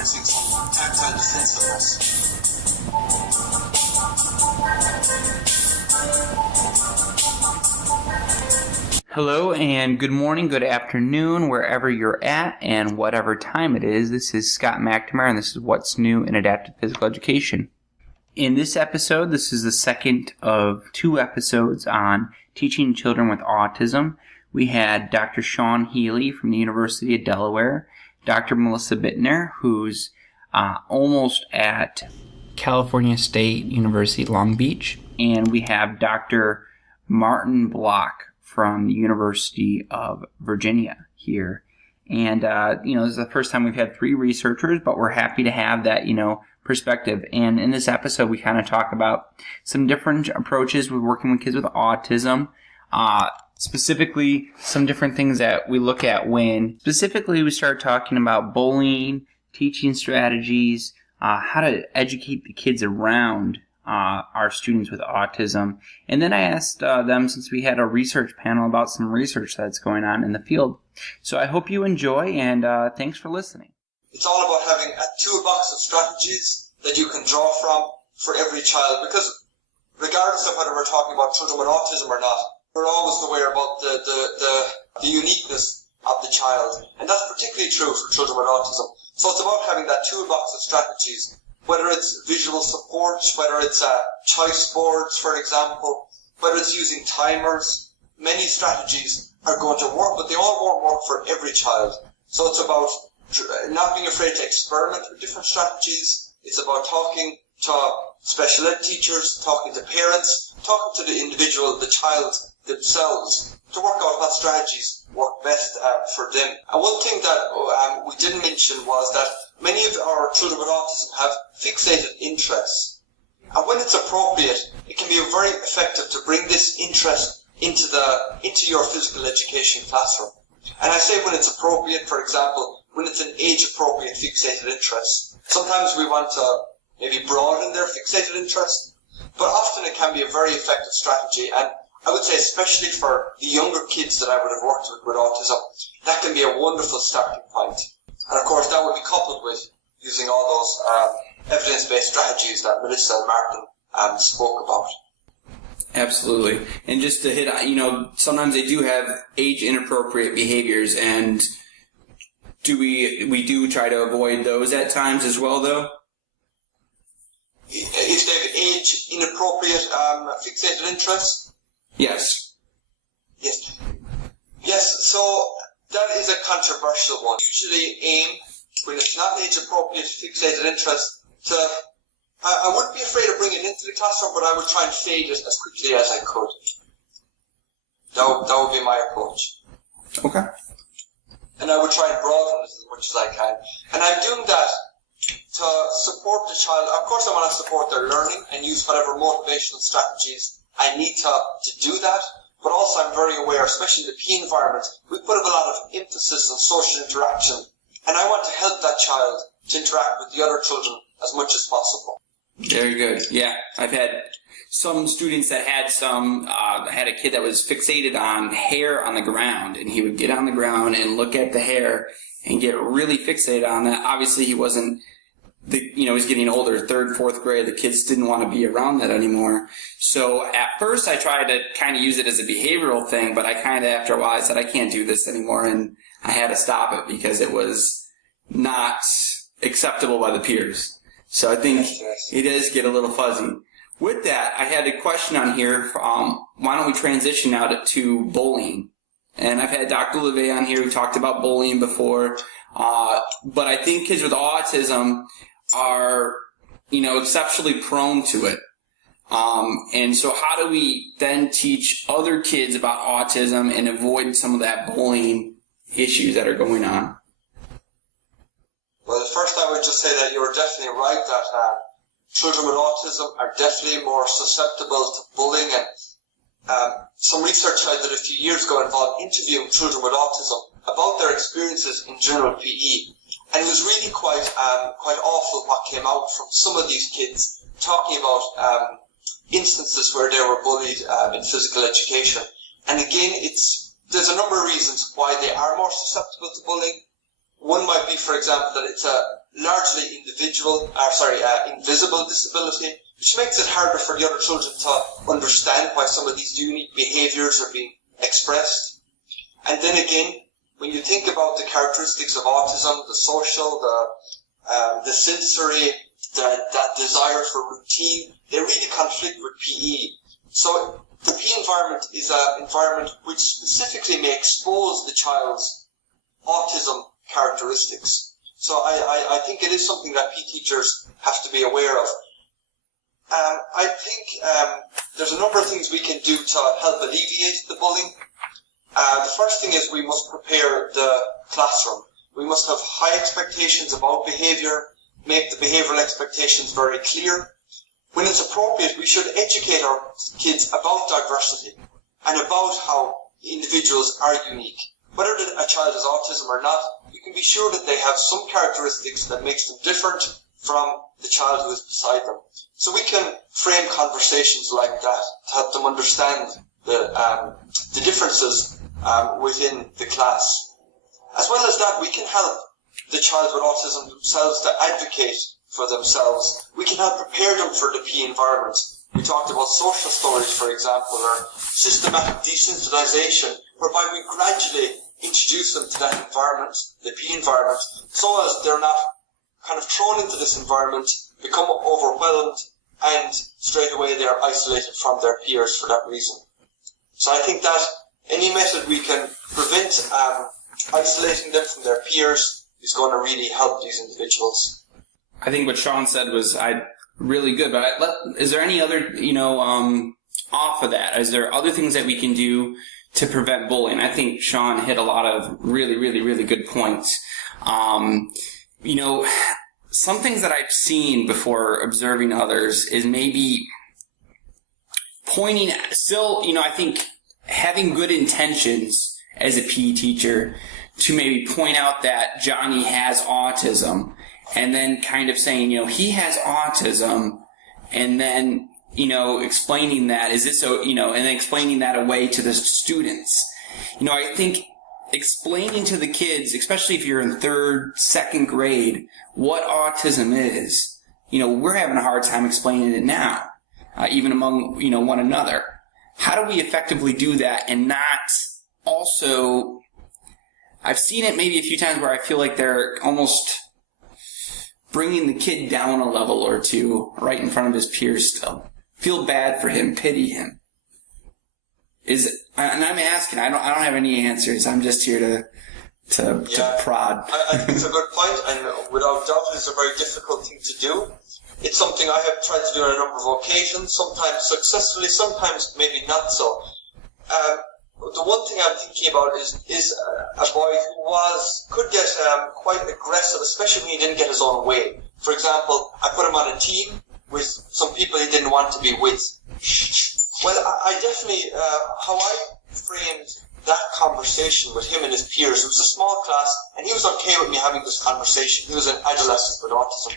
experiencing some tactile defensiveness. Hello and good morning, good afternoon, wherever you're at and whatever time it is. This is Scott McNamara and this is What's New in Adaptive Physical Education. In this episode, this is the second of 2 episodes on teaching children with autism. We had Dr. Sean Healy from the University of Delaware, Dr. Melissa Bittner, who's almost at California State University, Long Beach, and we have Dr. Martin Block from the University of Virginia here. And, this is the first time we've had 3 researchers, but we're happy to have that, perspective. And in this episode, we kind of talk about some different approaches with working with kids with autism, specifically some different things that we look at when specifically we start talking about bullying, teaching strategies, how to educate the kids around our students with autism. And then I asked them, since we had a research panel, about some research that's going on in the field. So I hope you enjoy, and thanks for listening. It's all about having a toolbox of strategies that you can draw from for every child, because regardless of whether we're talking about children with autism or not, we're always aware about the uniqueness of the child. And that's particularly true for children with autism. So it's about having that toolbox of strategies, whether it's visual support, whether it's choice boards, for example, whether it's using timers. Many strategies are going to work, but they all won't work for every child. So it's about not being afraid to experiment with different strategies. It's about talking to special ed teachers, talking to parents, talking to the individual, the child themselves, to work out what strategies work best for them. And one thing that we didn't mention was that many of our children with autism have fixated interests. And when it's appropriate, it can be very effective to bring this interest into your physical education classroom. And I say when it's appropriate, for example, when it's an age-appropriate fixated interest. Sometimes we want to maybe broaden their fixated interest, but often it can be a very effective strategy. And I would say especially for the younger kids that I would have worked with autism, that can be a wonderful starting point. And of course that would be coupled with using all those evidence-based strategies that Melissa and Martin spoke about. Absolutely. And just to hit on, sometimes they do have age-inappropriate behaviors, and we do try to avoid those at times as well, though? If they have age-inappropriate fixated interests? Yes. Yes, so that is a controversial one. Usually aim, when it's not age-appropriate fixated interest, I wouldn't be afraid of bringing it into the classroom, but I would try and fade it as quickly as I could. That would be my approach. Okay. And I would try and broaden it as much as I can. And I'm doing that to support the child. Of course I want to support their learning and use whatever motivational strategies I need to do that. But also I'm very aware, especially in the PE environment, we put a lot of emphasis on social interaction. And I want to help that child to interact with the other children as much as possible. Very good. Yeah, I've had some students that had had a kid that was fixated on hair on the ground, and he would get on the ground and look at the hair and get really fixated on that. Obviously, he wasn't, he's getting older, 3rd, 4th grade. The kids didn't want to be around that anymore. So at first, I tried to kind of use it as a behavioral thing, but I kind of, after a while, I said, I can't do this anymore, and I had to stop it because it was not acceptable by the peers. So I think it does get a little fuzzy. With that, I had a question on here. Why don't we transition now to bullying? And I've had Dr. LeVay on here who talked about bullying before. But I think kids with autism are, exceptionally prone to it. And so how do we then teach other kids about autism and avoid some of that bullying issues that are going on? Well, first I would just say that you're definitely right that children with autism are definitely more susceptible to bullying. And some research I did a few years ago involved interviewing children with autism about their experiences in general PE. And it was really quite awful what came out from some of these kids talking about instances where they were bullied in physical education. And again, there's a number of reasons why they are more susceptible to bullying. One might be, for example, that it's a largely invisible disability, which makes it harder for the other children to understand why some of these unique behaviours are being expressed. And then again, when you think about the characteristics of autism, the social, the sensory, that desire for routine, they really conflict with PE. So the PE environment is an environment which specifically may expose the child's autism characteristics. So I think it is something that PE teachers have to be aware of. I think there's a number of things we can do to help alleviate the bullying. The first thing is we must prepare the classroom. We must have high expectations about behaviour, make the behavioural expectations very clear. When it's appropriate, we should educate our kids about diversity and about how individuals are unique. Whether a child has autism or not, you can be sure that they have some characteristics that makes them different from the child who is beside them. So we can frame conversations like that to help them understand the differences within the class. As well as that, we can help the child with autism themselves to advocate for themselves. We can help prepare them for the PE environment. We talked about social stories, for example, or systematic desensitization, whereby we gradually introduce them to that environment, the PE environment, so as they're not kind of thrown into this environment, become overwhelmed, and straight away they're isolated from their peers for that reason. So I think that any method we can prevent isolating them from their peers is going to really help these individuals. I think what Sean said was really good, but is there any other, off of that? Is there other things that we can do to prevent bullying? I think Sean hit a lot of really, really, really good points. Some things that I've seen before observing others is maybe pointing, still, I think having good intentions as a PE teacher to maybe point out that Johnny has autism, and then kind of saying, he has autism, and then, explaining that, is this so, and then explaining that away to the students. I think explaining to the kids, especially if you're in 3rd, 2nd grade, what autism is, we're having a hard time explaining it now, even among, one another. How do we effectively do that and not also, I've seen it maybe a few times where I feel like they're almost bringing the kid down a level or two right in front of his peers still. Feel bad for him, pity him. And I'm asking, I don't have any answers. I'm just here to prod. I think it's a good point, and without doubt it's a very difficult thing to do. It's something I have tried to do on a number of occasions, sometimes successfully, sometimes maybe not so. The one thing I'm thinking about is a boy who could get quite aggressive, especially when he didn't get his own way. For example, I put him on a team with some people he didn't want to be with. Well, I definitely, how I framed that conversation with him and his peers, it was a small class, and he was okay with me having this conversation. He was an adolescent with autism.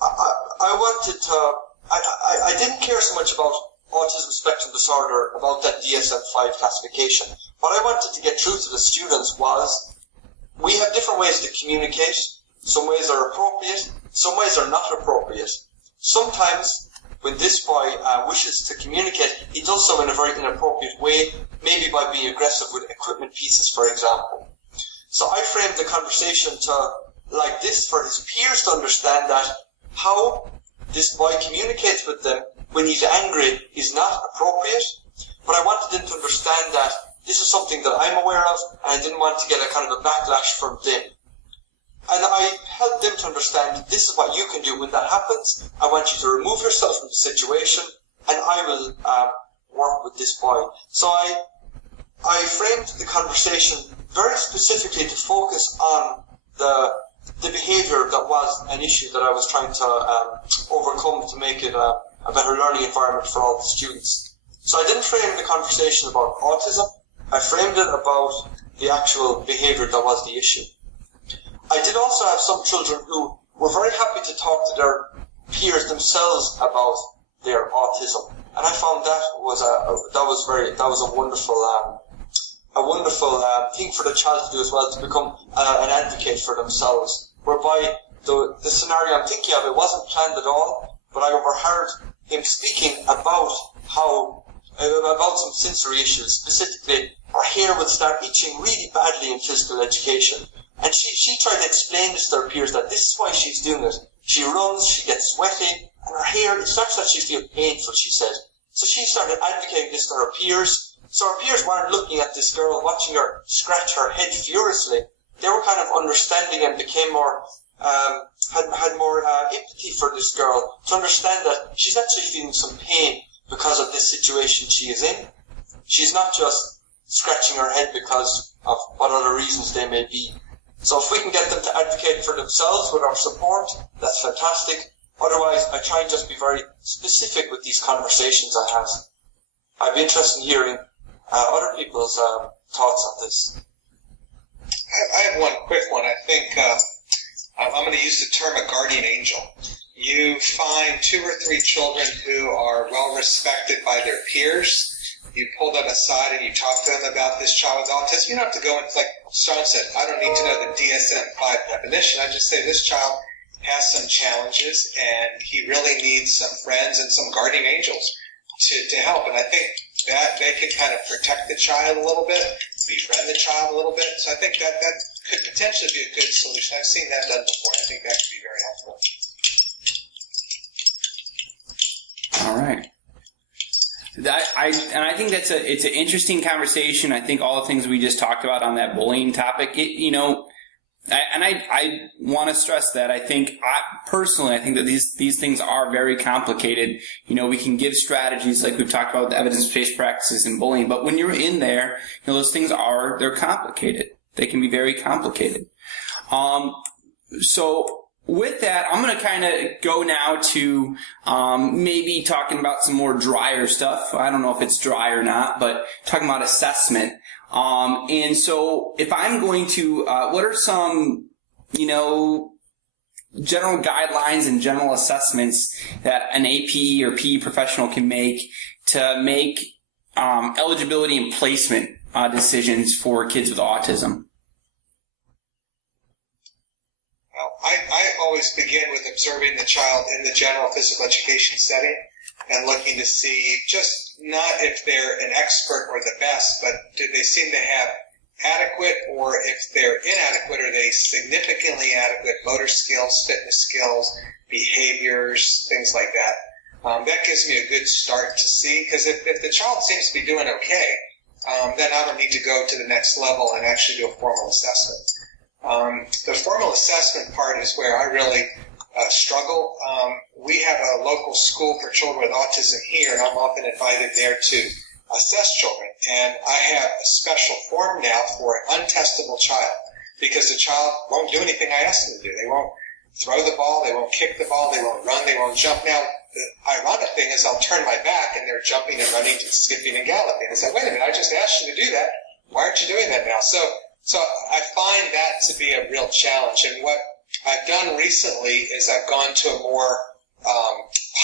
I didn't care so much about autism spectrum disorder, about that DSM-5 classification. What I wanted to get through to the students was, we have different ways to communicate. Some ways are appropriate, some ways are not appropriate. Sometimes, when this boy wishes to communicate, he does so in a very inappropriate way, maybe by being aggressive with equipment pieces, for example. So I framed the conversation like this for his peers to understand that how this boy communicates with them when he's angry is not appropriate, but I wanted them to understand that this is something that I'm aware of, and I didn't want to get a kind of a backlash from them. And I helped them to understand this is what you can do when that happens. I want you to remove yourself from the situation, and I will work with this boy. So I framed the conversation very specifically to focus on the behaviour that was an issue that I was trying to overcome to make it a better learning environment for all the students. So I didn't frame the conversation about autism. I framed it about the actual behaviour that was the issue. I did also have some children who were very happy to talk to their peers themselves about their autism, and I found that was a wonderful thing for the child to do as well, to become an advocate for themselves, whereby the scenario I'm thinking of, it wasn't planned at all, but I overheard him speaking about about some sensory issues. Specifically, her hair would start itching really badly in physical education. And she tried to explain this to her peers that this is why she's doing it. She runs, she gets sweaty, and her hair, it starts to actually feel painful, she said. So she started advocating this to her peers. So her peers weren't looking at this girl, watching her scratch her head furiously. They were kind of understanding and became more, had more empathy for this girl to understand that she's actually feeling some pain because of this situation she is in. She's not just scratching her head because of what other reasons they may be. So if we can get them to advocate for themselves with our support, that's fantastic. Otherwise, I try and just be very specific with these conversations I have. I'd be interested in hearing other people's thoughts on this. I have one quick one. I think I'm going to use the term a guardian angel. You find 2 or 3 children who are well respected by their peers. You pull them aside and you talk to them about this child with autism. You don't have to go into, like Sean said, I don't need to know the DSM-5 definition. I just say this child has some challenges and he really needs some friends and some guardian angels to help. And I think that they can kind of protect the child a little bit, befriend the child a little bit. So I think that could potentially be a good solution. I've seen that done before. I think that could be very helpful. All right. I think it's an interesting conversation. I think all the things we just talked about on that bullying topic, I want to stress that I think that these things are very complicated. We can give strategies like we've talked about with evidence-based practices and bullying, but when you're in there, those things they're complicated. They can be very complicated. So with that, I'm going to kind of go now to maybe talking about some more drier stuff. I don't know if it's dry or not, but talking about assessment. And so if I'm going to, what are some, general guidelines and general assessments that an AP or PE professional can make to make eligibility and placement decisions for kids with autism? I always begin with observing the child in the general physical education setting and looking to see just not if they're an expert or the best, but do they seem to have adequate, or if they're inadequate, are they significantly adequate motor skills, fitness skills, behaviors, things like that. That gives me a good start to see, because if the child seems to be doing okay, then I don't need to go to the next level and actually do a formal assessment. The formal assessment part is where I really struggle. We have a local school for children with autism here, and I'm often invited there to assess children. And I have a special form now for an untestable child, because the child won't do anything I ask them to do. They won't throw the ball, they won't kick the ball, they won't run, they won't jump. Now, the ironic thing is I'll turn my back and they're jumping and running and skipping and galloping. I say, wait a minute, I just asked you to do that. Why aren't you doing that now? So I find that to be a real challenge. And what I've done recently is I've gone to a more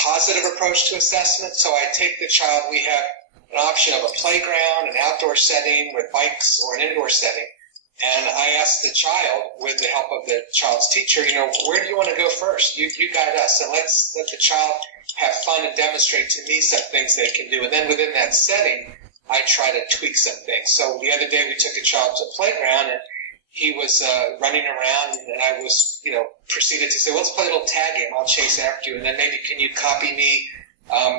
positive approach to assessment. So I take the child, we have an option of a playground, an outdoor setting with bikes, or an indoor setting. And I ask the child, with the help of the child's teacher, where do you want to go first? You guide us, and let's let the child have fun and demonstrate to me some things they can do. And then within that setting, I try to tweak some things. So the other day we took a child to a playground, and he was running around, and I was, proceeded to say, well, let's play a little tag game. I'll chase after you, and then maybe can you copy me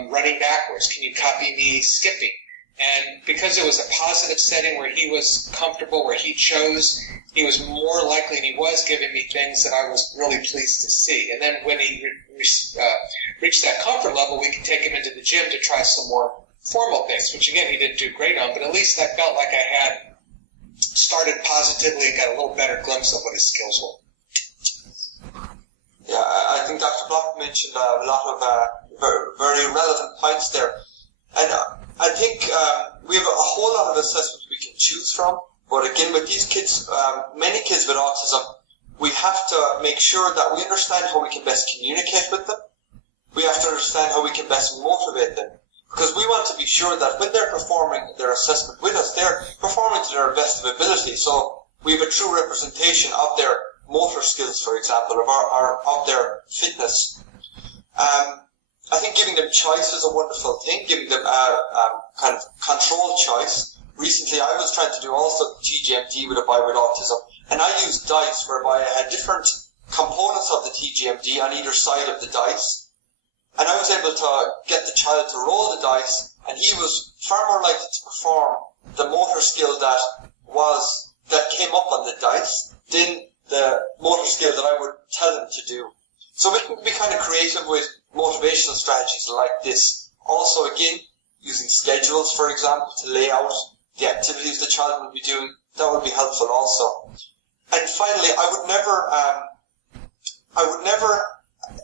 running backwards? Can you copy me skipping? And because it was a positive setting where he was comfortable, where he chose, he was more likely, and he was giving me things that I was really pleased to see. And then when he reached that comfort level, we could take him into the gym to try some more formal things, which again, he didn't do great on, but at least I felt like I had started positively and got a little better glimpse of what his skills were. Yeah, I think Dr. Block mentioned a lot of very relevant points there. And I think we have a whole lot of assessments we can choose from, but again, with these kids, many kids with autism, we have to make sure that we understand how we can best communicate with them. We have to understand how we can best motivate them. Because we want to be sure that when they're performing their assessment with us, they're performing to their best of ability. So we have a true representation of their motor skills, for example, or of their fitness. I think giving them choice is a wonderful thing, giving them a kind of controlled choice. Recently, I was trying to do also TGMD with a boy with autism, and I used dice whereby I had different components of the TGMD on either side of the dice, and I was able to get the child to roll the dice, and he was far more likely to perform the motor skill that came up on the dice than the motor skill that I would tell him to do. So we can be kind of creative with motivational strategies like this. Also, again, using schedules, for example, to lay out the activities the child will be doing, that would be helpful also. And finally, I would never,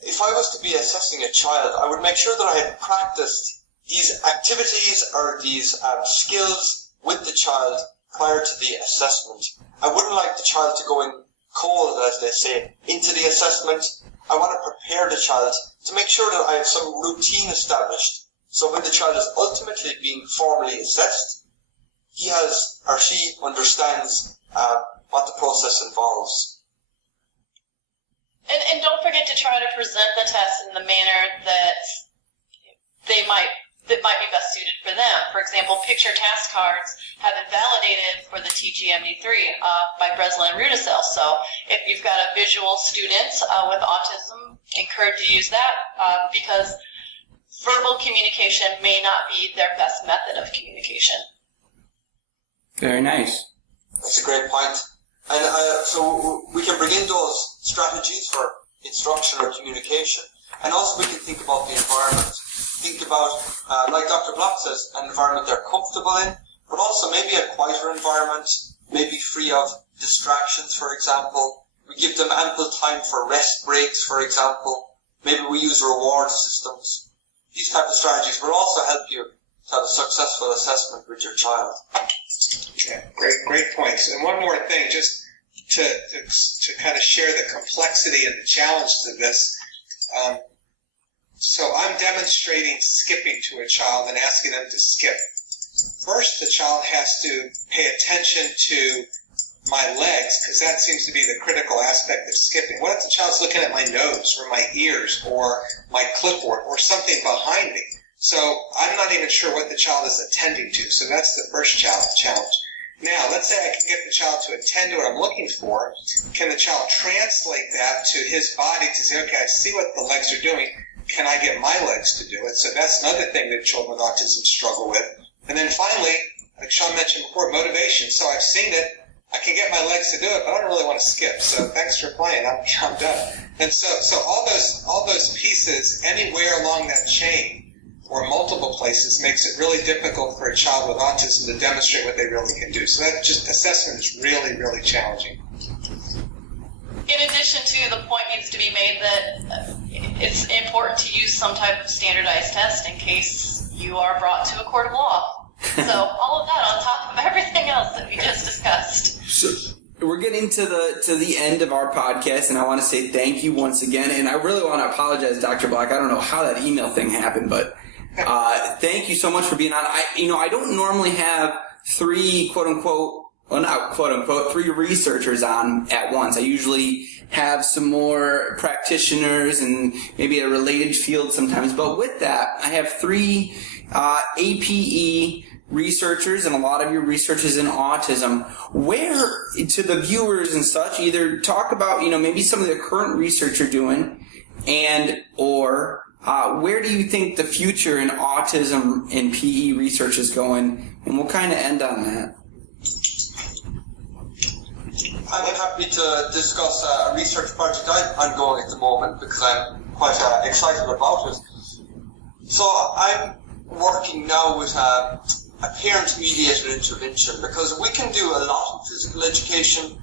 if I was to be assessing a child, I would make sure that I had practiced these activities or these skills with the child prior to the assessment. I wouldn't like the child to go in cold, as they say, into the assessment. I want to prepare the child to make sure that I have some routine established. So when the child is ultimately being formally assessed, he has or she understands what the process involves. And don't forget to try to present the test in the manner that might be best suited for them. For example, picture task cards have been validated for the TGMD3 by Breslin and Rudisill. So if you've got a visual student with autism, encourage to use that because verbal communication may not be their best method of communication. Very nice. That's a great point. And so we can bring in those strategies for instruction or communication, and also we can think about the environment. Think about, like Dr. Block says, an environment they're comfortable in, but also maybe a quieter environment, maybe free of distractions, for example. We give them ample time for rest breaks, for example. Maybe we use reward systems. These type of strategies will also help you to have a successful assessment with your child. Yeah, great points. And one more thing, just to kind of share the complexity and the challenges of this. So I'm demonstrating skipping to a child and asking them to skip. First, the child has to pay attention to my legs, because that seems to be the critical aspect of skipping. What if the child's looking at my nose or my ears or my clipboard or something behind me? So I'm not even sure what the child is attending to. So that's the first challenge. Now, let's say I can get the child to attend to what I'm looking for. Can the child translate that to his body to say, okay, I see what the legs are doing. Can I get my legs to do it? So that's another thing that children with autism struggle with. And then finally, like Sean mentioned before, motivation. So I've seen it. I can get my legs to do it, but I don't really want to skip. So thanks for playing. I'm done. And so all those pieces anywhere along that chain or multiple places makes it really difficult for a child with autism to demonstrate what they really can do. So that just assessment is really, really challenging. In addition to, the point needs to be made that it's important to use some type of standardized test in case you are brought to a court of law. So all of that on top of everything else that we just discussed. So we're getting to the end of our podcast, and I want to say thank you once again. And I really want to apologize, Dr. Block. I don't know how that email thing happened, but thank you so much for being on. I don't normally have three three researchers on at once. I usually have some more practitioners and maybe a related field sometimes. But with that, I have three APE researchers, and a lot of your research is in autism. Where, to the viewers and such, either talk about, maybe some of the current research you're doing, or where do you think the future in autism and PE research is going? And we'll kind of end on that. I'm happy to discuss a research project I'm ongoing at the moment because I'm quite excited about it. So I'm working now with a parent-mediated intervention because we can do a lot of physical education.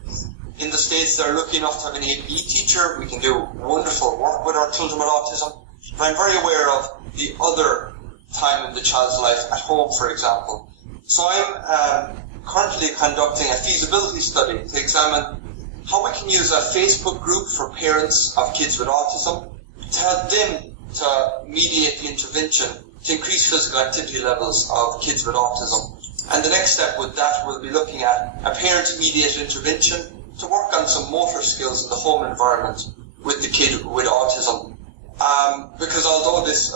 In the States, they're lucky enough to have an APE teacher. We can do wonderful work with our children with autism. But I'm very aware of the other time in the child's life at home, for example. So I'm currently conducting a feasibility study to examine how we can use a Facebook group for parents of kids with autism to help them to mediate the intervention to increase physical activity levels of kids with autism. And the next step with that will be looking at a parent-mediated intervention to work on some motor skills in the home environment with the kid with autism. Because although this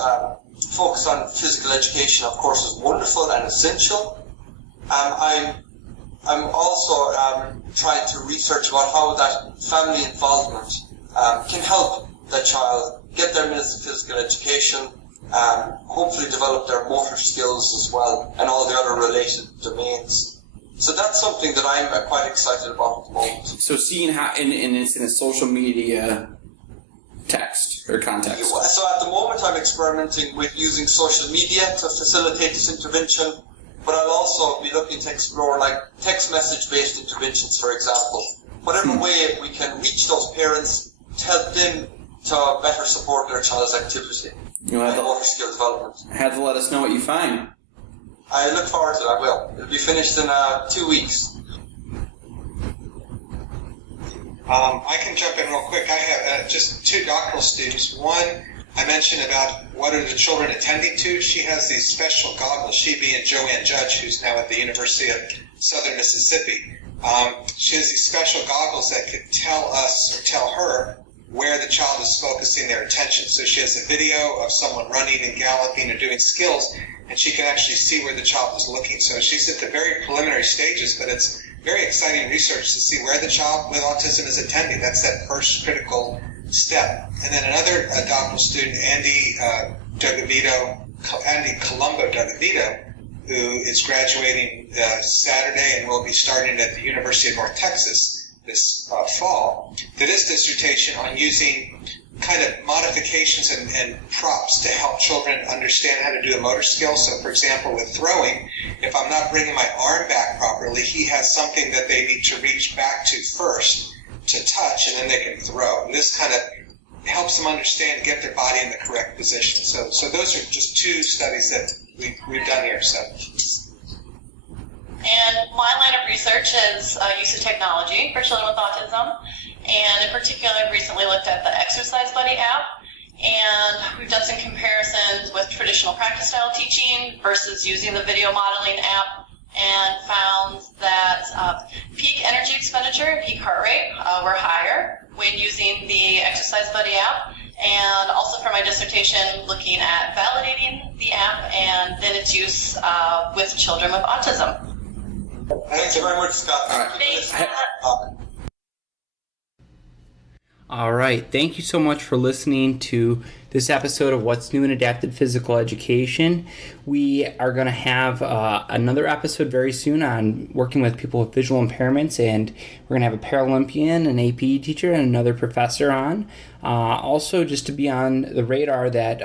focus on physical education, of course, is wonderful and essential, I'm also trying to research about how that family involvement can help that child get their minutes of physical education, hopefully develop their motor skills as well, and all the other related domains. So that's something that I'm quite excited about at the moment. So seeing how, and it's in a social media text or context. So at the moment I'm experimenting with using social media to facilitate this intervention, but I'll also be looking to explore like text message based interventions, for example. Whatever way we can reach those parents to help them to better support their child's activity and motor skill development. Have to let us know what you find. I look forward to it. I will. It'll be finished in 2 weeks. I can jump in real quick. I have just 2 doctoral students. One, I mentioned about what are the children attending to. She has these special goggles, she being Joanne Judge, who's now at the University of Southern Mississippi. She has these special goggles that could tell us or tell her where the child is focusing their attention. So she has a video of someone running and galloping or doing skills, and she can actually see where the child is looking. So she's at the very preliminary stages, but it's very exciting research to see where the child with autism is attending. That's that first critical step. And then another doctoral student, Andy Colombo Dogavito, who is graduating Saturday and will be starting at the University of North Texas this fall, did his dissertation on using kind of modifications and props to help children understand how to do a motor skill. So, for example, with throwing, if I'm not bringing my arm back properly, he has something that they need to reach back to first to touch, and then they can throw. And this kind of helps them understand, get their body in the correct position. So those are just 2 studies that we've done here. So. And my line of research is use of technology for children with autism. And in particular, I've recently looked at the Exercise Buddy app. And we've done some comparisons with traditional practice style teaching versus using the video modeling app, and found that peak energy expenditure and peak heart rate were higher when using the Exercise Buddy app. And also for my dissertation, looking at validating the app and then its use with children with autism. Thank you very much, Scott. Thanks, Scott. All right. Thank you so much for listening to this episode of What's New in Adapted Physical Education. We are going to have another episode very soon on working with people with visual impairments, and we're going to have a Paralympian, an APE teacher, and another professor on. Also, just to be on the radar, that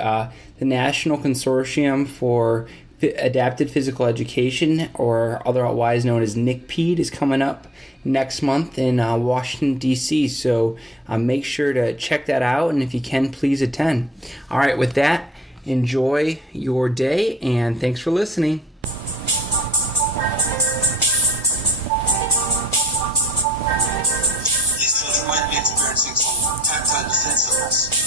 the National Consortium for Adapted Physical Education, or otherwise known as NCPED, is coming up next month in Washington, D.C. So make sure to check that out, and if you can, please attend. All right, with that, enjoy your day, and thanks for listening. These children might be experiencing some tactile defensiveness.